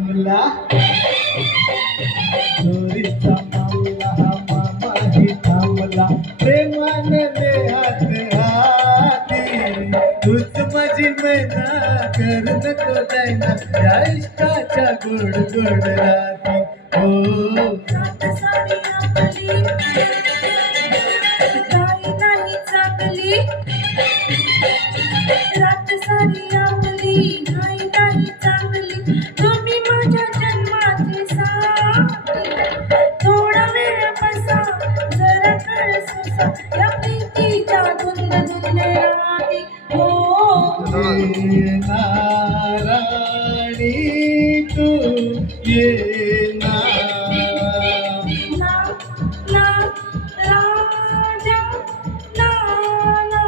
मामला चोरीचा मामला मामाही थांबला प्रेमाने हात हाती तूच माझी मैना कर नको जायना या इष्टाच्या गोड गोड राती हो रात सारी आपली काही नाही चांगली रात सारी आपली काही नाही चांगली तुम्ही माझ्या जन्माचे साथी थोडा वेळ बसा जरा कळ सोसा या प्रीतीच्या धुंद धुंदराती हो नाराणी तू ये ना ना ना राजा ना ना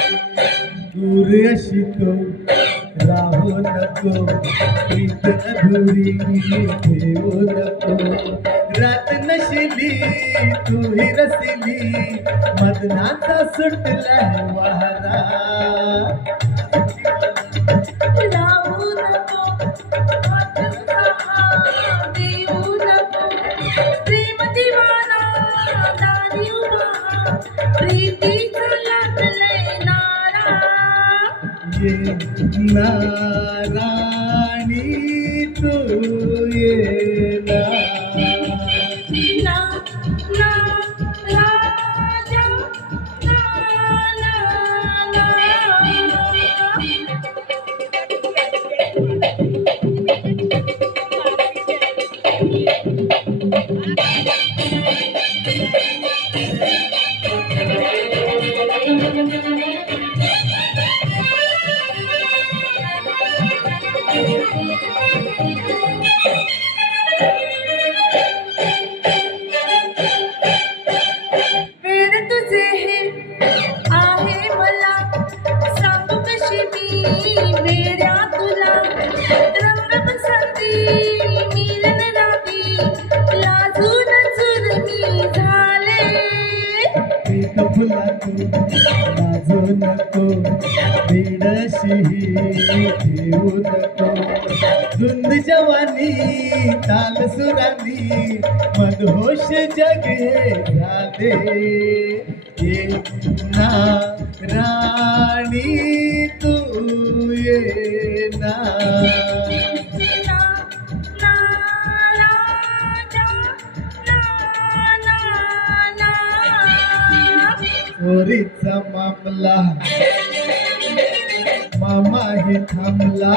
दूर अशी तो राहू नको प्रीत अधुरी ठेवू नको रात नशिली तू ही रसिली मदनाचा सुटला वारा लावू नको देऊ नको प्रेम दिवाना दारी उभा प्रीतीचा लागलंय नारा ये नाराणी तू ये ना ना ना राजा ना ना ना वेळ तुझे हे आहे मला सांगू कशी मी वेड्या तुला रंग पसंती मिलन राती लाजून चुरमी झाले प्रीत फुला तू लाजू नको बिडशी ठेवू नको धुंद जवानी ताल सुरानी मदहोश जग हे झाले ये ना राणी तू ये ना ना ना राजा ना ना ना चोरीचा मामला मामाही थांबला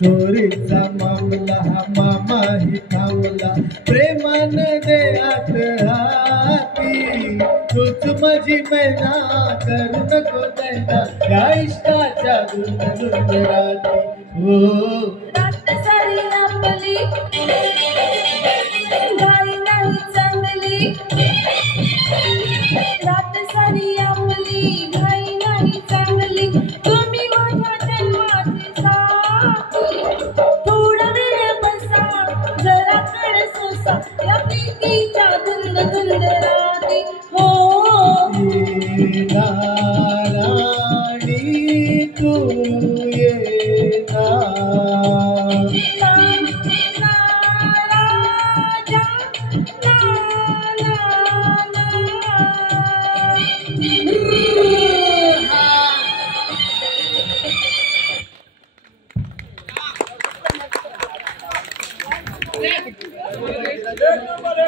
चोरीचा मामला मामाही थांबला प्रेमान देहात हाती तूच माझी मैना करू नको दैना या इष्टाच्या गुंग राती हो रात सारी आपली घाई नाही चांगली रात सारी आपली घाई नाही चांगली तुम्ही माझ्या जन्माचे साथी थोडा वेळ बसा जरा कळ सोसा या प्रीतीच्या धुंद धुंद राती हो नाराणी तू ये ना ना ना राजा ना ना ना